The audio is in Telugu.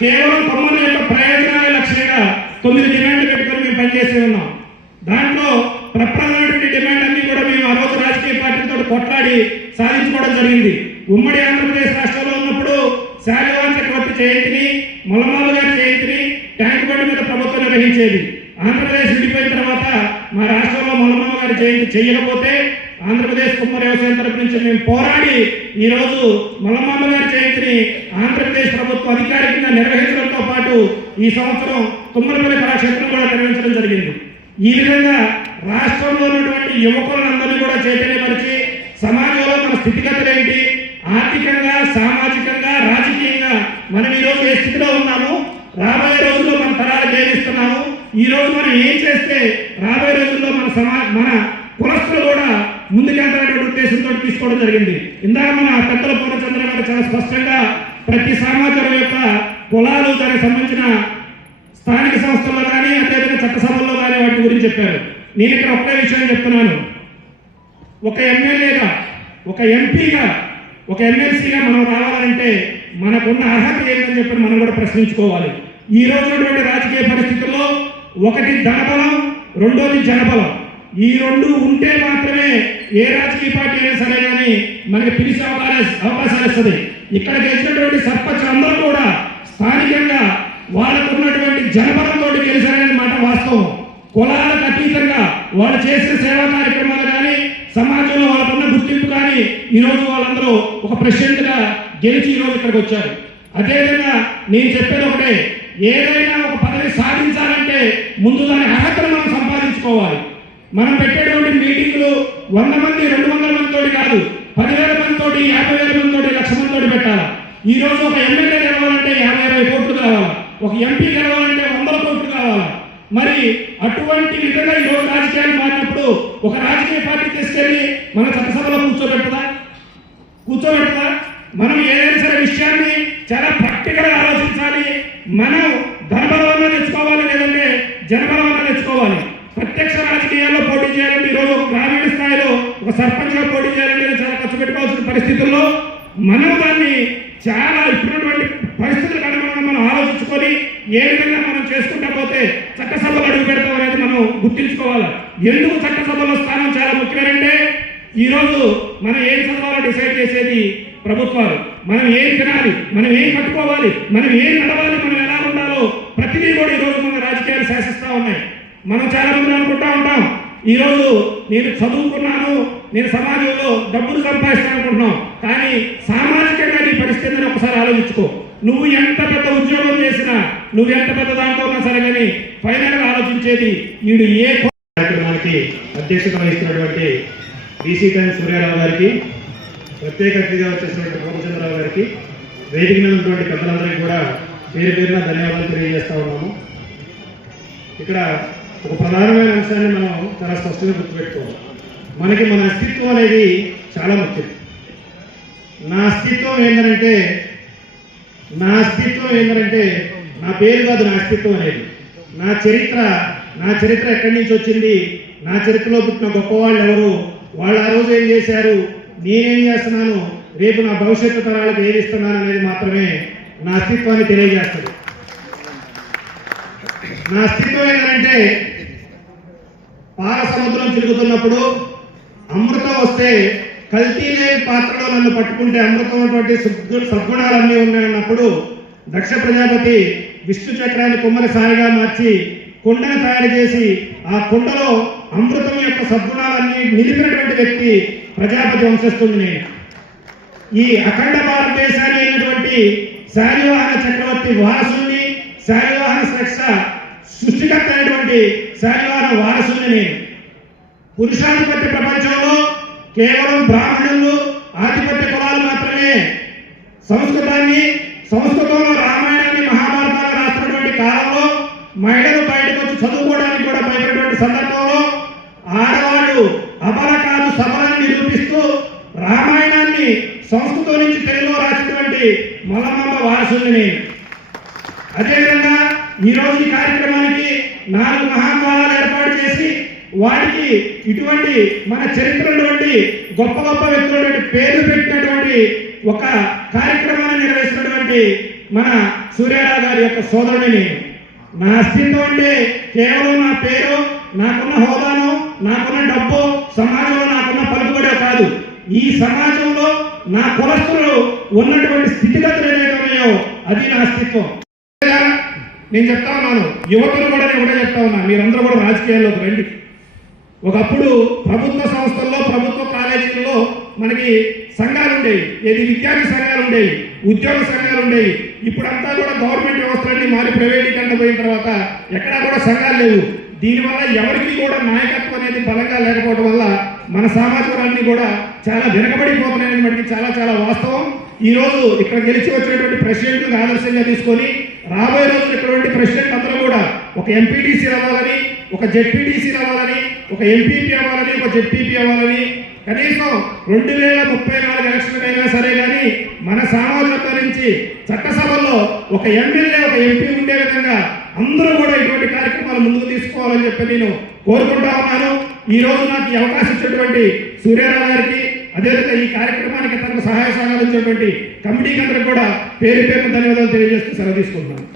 కేవలం కొమ్మల యొక్క ప్రయోజనాలే లక్ష్యంగా 9 డిమాండ్లు పెట్టుకొని మేము పనిచేసి ఉన్నాం. దాంట్లో ప్రప్రథమైనటువంటి డిమాండ్ అన్ని కూడా మేము ఆ రోజు రాజకీయ పార్టీలతో కొట్లాడి సాధించుకోవడం జరిగింది. ఉమ్మడి ఆంధ్రప్రదేశ్ రాష్ట్రంలో ఉన్నప్పుడు శాలివాహన చక్రవర్తి జయంతిని, మొలమాల గారి జయంతిని ట్యాంక్ బండ్ మీద ప్రభుత్వం నిర్వహించేది. ఆంధ్రప్రదేశ్ విడిపోయిన తర్వాత మా రాష్ట్రంలో మొలమాల గారి జయంతి చేయకపోతే ఆంధ్రప్రదేశ్ కుమ్మరి వ్యవసాయం తరపు నుంచి మేము పోరాడి ఈ రోజు మొలమాల గారి జయంతిని ఆంధ్రప్రదేశ్ ప్రభుత్వం అధికారికంగా నిర్వహించడంతో పాటు ఈ సంవత్సరం తుమ్మలపల్లి కళాక్షేత్రం కూడా నిర్వహించడం జరిగింది. ఈ విధంగా రాష్ట్రంలో ఉన్నటువంటి యువకులందరినీ కూడా చైతన్యపరిచి సమాజంలో మన స్థితిగతులు ఏంటి, ఆర్థికంగా, సామాజికంగా, రాజకీయంగా మనం ఈ రోజు ఏ స్థితిలో ఉన్నాము, రాబోయే రోజుల్లో మన తరాలకు ఏమిస్తున్నాము, ఈ రోజు మనం ఏం చేస్తే రాబోయే రోజుల్లో మన కులస్తులు కూడా ముందుకెళ్తారనే ఉద్దేశంతో తీసుకోవడం జరిగింది. ఇందాక మన పెద్దల పూర్ణచంద్ర గారు చాలా స్పష్టంగా ప్రతి సమాజం యొక్క కులాలు, దానికి సంబంధించిన స్థానిక సంస్థల్లో కానీ అదేవిధంగా చట్టసభల్లో కానీ వాటి గురించి చెప్పారు. నేను ఇక్కడ ఒకే విషయం చెప్తున్నాను. ఒక ఎమ్మెల్యేగా, ఒక ఎంపీగా, ఒక ఎమ్మెల్సీగా మనం రావాలంటే మనకున్న అర్హత ఏంటని చెప్పి మనం కూడా ప్రశ్నించుకోవాలి. ఈ రోజు ఉన్నటువంటి రాజకీయ పరిస్థితుల్లో ఒకటి ధనబలం, రెండోది జనబలం. ఈ రెండు ఉంటే మాత్రమే ఏ రాజకీయ పార్టీ అయినా సరే కానీ మనకి పిలిచే అవకాశాలు ఇస్తుంది. ఇక్కడ గెలిచినటువంటి సర్పంచ్ అందరూ కూడా స్థానికంగా వాళ్ళకు ఉన్నటువంటి జనబలంతో గెలిచారనే మాట వాస్తవం. కులాలకు అతీతంగా వాళ్ళు చేసిన సేవా కార్యక్రమాలు కానీ, సమాజంలో వాళ్ళకున్న గుర్తింపు కానీ ఈరోజు వాళ్ళందరూ ఒక ప్రెసిడెంట్గా గెలిచి ఈరోజు ఇక్కడికి వచ్చారు. అదేవిధంగా నేను చెప్పేది ఒకటే, ఏదైనా ఒక పదవి సాధించాలంటే ముందు దాని అర్హతను మనం సంపాదించుకోవాలి. మనం పెట్టేటువంటి మీటింగ్లు 100 మంది 200 మందితో కాదు, 10,000 మందితో, 50,000 మందితో, 1,00,000 మందితో పెట్టాలి. ఈ రోజు ఒక ఎమ్మెల్యే గెలవాలంటే 50-20 కోట్లు కావాలి, ఒక ఎంపీ గెలవాలంటే 100 కోట్లు కావాలి. మరి అటువంటి విధంగా ఈ రోజు రాజకీయాలు మారినప్పుడు ఒక రాజకీయ పార్టీ తీసుకెళ్ళి మన చట్టసభలో కూర్చోబెట్టదా? మనం ఏదైనా సరే విషయాన్ని చాలా ప్రాక్టికల్ గా ఆలోచించాలి. మనం ధనబలవన్నా తెచ్చుకోవాలి, లేదంటే జనబలవన్నా తెచ్చుకోవాలి. ప్రత్యక్ష రాజకీయాల్లో పోటీ చేయాలంటే ఈరోజు గ్రామీణ స్థాయిలో ఒక సర్పంచ్గా పోటీ చేయాలంటే చాలా ఖర్చు పెట్టుకోవాల్సిన పరిస్థితుల్లో మనం దాన్ని చాలా ఇప్పుడున్నటువంటి పరిస్థితులకు అనుగుణంగా మనం ఆలోచించుకొని ఏ విధంగా మనం చేసుకుంటా పోతే చట్టసభలో అడుగు పెడతాం అనేది మనం గుర్తించుకోవాలి. ఎందుకు చట్టసభలో స్థానం చాలా ముఖ్యమంటే ఈరోజు మనం ఏం చదవాలో డిసైడ్ చేసేది ప్రభుత్వాలు. మనం ఏం తినాలి, మనం ఏం కట్టుకోవాలి, మనం ఏం నడవాలి, మనం ఎలా ఉండాలో ప్రతిదీ కూడా ఈరోజు మన రాజకీయాలు శాసిస్తూ ఉన్నాయి. మనం చాలా మంది అనుకుంటా ఉంటాం, ఈరోజు నేను చదువుకున్నాను, నేను సమాజంలో డబ్బులు సంపాదిస్తాను అనుకుంటున్నాం. కానీ సామాజికంగా నీ పరిస్థితిని ఒకసారి ఆలోచించుకో. నువ్వు ఎంత పెద్ద ఉద్యోగం చేసినా, నువ్వు ఎంత పెద్ద దాంట్లో ఉన్నా సరే కానీ ఫైనల్గా ఆలోచించేది వీడు ఏ కార్యక్రమానికి అధ్యక్షత వహిస్తున్నటువంటి బీసీ టైమ్స్ సూర్యారావు గారికి, ప్రత్యేక అతిథిగా వచ్చేసినటువంటి పూర్ణచంద్రరావు గారికి, వేదిక మీద ఉన్నటువంటి పెద్దలందరికీ కూడా పేరు పేరున ధన్యవాదాలు తెలియజేస్తా ఉన్నాము. ఇక్కడ ఒక ప్రధానమైన అంశాన్ని మనం చాలా స్పష్టంగా గుర్తుపెట్టుకోవాలి. మనకి మన అస్తిత్వం అనేది చాలా ముఖ్యం. నా అస్తిత్వం ఏంటంటే నా పేరు కాదు, నా అస్తిత్వం అనేది నా చరిత్ర ఎక్కడి నుంచి వచ్చింది, నా చరిత్రలో పుట్టిన గొప్పవాళ్ళు ఎవరు, వాళ్ళు ఆ రోజు ఏం చేశారు, నేనేం చేస్తున్నాను, రేపు నా భవిష్యత్తు తరాలకు ఏమి ఇస్తున్నాను అనేది మాత్రమే నా అస్తిత్వాన్ని తెలియజేస్తుంది. నా అస్తిత్వం ఏంటంటే పాల సముద్రం చిలుకుతున్నప్పుడు అమృతం వస్తే కల్తీ లేని పాత్రలో నన్ను పట్టుకుంటే అమృతం అటువంటి సద్గుణాలన్నీ ఉన్నాయన్నప్పుడు దక్ష ప్రజాపతి విష్ణు చక్రాన్ని కుమ్మరి సాయిగా మార్చి కుండను తయారు చేసి ఆ కుండలో అమృతం యొక్క సద్గుణాలన్నీ నిలిపినటువంటి వ్యక్తి ప్రజాపతి వంశస్థుని నేను. ఈ అఖండ భారతదేశాన్ని అయినటువంటి శాలివాహన చక్రవర్తి వారసుని, శాలివాహన శ్రేష్ఠ సృష్టికర్త అయినటువంటి శాలివాహన వారసుని నేను. పురుషాధిపత్య ప్రపంచంలో కేవలం బ్రాహ్మణులు, ఆధిపత్య కులాలు మాత్రమే సంస్కృతంలో రామాయణాన్ని, మహాభారతాన్ని రాస్తున్నటువంటి కాలంలో మహిళలు బయటకు వచ్చి చదువుకోవడానికి కూడా భయపడినటువంటి సందర్భంలో ఆడవాళ్ళు అబల కాదు సబలని నిరూపిస్తూ రామాయణాన్ని సంస్కృతం నుంచి తెలుగులో రాసినటువంటి మొలమాంబ వారసుని నేను. అదేవిధంగా ఈరోజు ఈ కార్యక్రమానికి 4 మహాద్వారాలు ఏర్పాటు చేసి వాటికి ఇటువంటి మన చరిత్రటువంటి గొప్ప వ్యక్తులటువంటి పేర్లు పెట్టినటువంటి ఒక కార్యక్రమాన్ని నిర్వహిస్తున్నటువంటి మన సూర్యారావు గారి యొక్క సోదరుని నేను. నా అస్తిత్వం అంటే కేవలం నా పేరు, నాకున్న హోదాను, నాకున్న డబ్బు, సమాజంలో నాకున్న పలుకుబడే కాదు. ఈ సమాజంలో నా కులస్తులు ఉన్నటువంటి స్థితిగతులు ఏదైతే ఉన్నాయో అది నా అస్తిత్వం. నేను చెప్తా ఉన్నాను, యువకులు కూడా నేను కూడా చెప్తా ఉన్నా, మీరందరూ కూడా రాజకీయాల్లోకి రండి. ఒకప్పుడు ప్రభుత్వ సంస్థల్లో, ప్రభుత్వ కాలేజీల్లో మనకి సంఘాలు ఉండేవి, ఏది విద్యార్థి సంఘాలు ఉండేవి, ఉద్యోగ సంఘాలు ఉండేవి. ఇప్పుడంతా కూడా గవర్నమెంట్ వ్యవస్థలన్నీ మారి ప్రైవేటీకరణ పోయిన తర్వాత ఎక్కడా కూడా సంఘాలు లేవు. దీనివల్ల ఎవరికి కూడా నాయకత్వం అనేది బలంగా లేకపోవడం వల్ల మన సామాజికాన్ని కూడా చాలా వెనకబడిపోతున్నాయని మనకి చాలా చాలా వాస్తవం. ఈ రోజు ఇక్కడ గెలిచి వచ్చినటువంటి ప్రెసిడెంట్లను ఆదర్శంగా తీసుకొని రాబోయే రోజులు ఇక్కడ ప్రెసిడెంట్ అందరూ కూడా ఒక ఎంపీటీసీ అవ్వాలని, ఒక జెడ్పీటీసీ అవ్వాలని, ఒక ఎంపీపీ అవ్వాలని, ఒక జెడ్పీపీ అవ్వాలని, కనీసం 2034 ఎలక్షన్కైనా సరే కానీ మన సామాజిక నుంచి చట్టసభల్లో ఒక ఎమ్మెల్యే, ఒక ఎంపీ ఉండే విధంగా అందరూ కూడా ఇటువంటి కార్యక్రమాలు ముందుకు తీసుకోవాలని చెప్పి నేను కోరుకుంటా ఉన్నాను. ఈ రోజు నాకు ఈ అవకాశం ఇచ్చినటువంటి సూర్యారావు గారికి, అదేవిధంగా ఈ కార్యక్రమానికి తనకు సహాయ సహకారం ఇచ్చినటువంటి కమిటీకి అందరికి కూడా పేరు పేరున ధన్యవాదాలు తెలియజేస్తూ సెలవు తీసుకుంటున్నాను.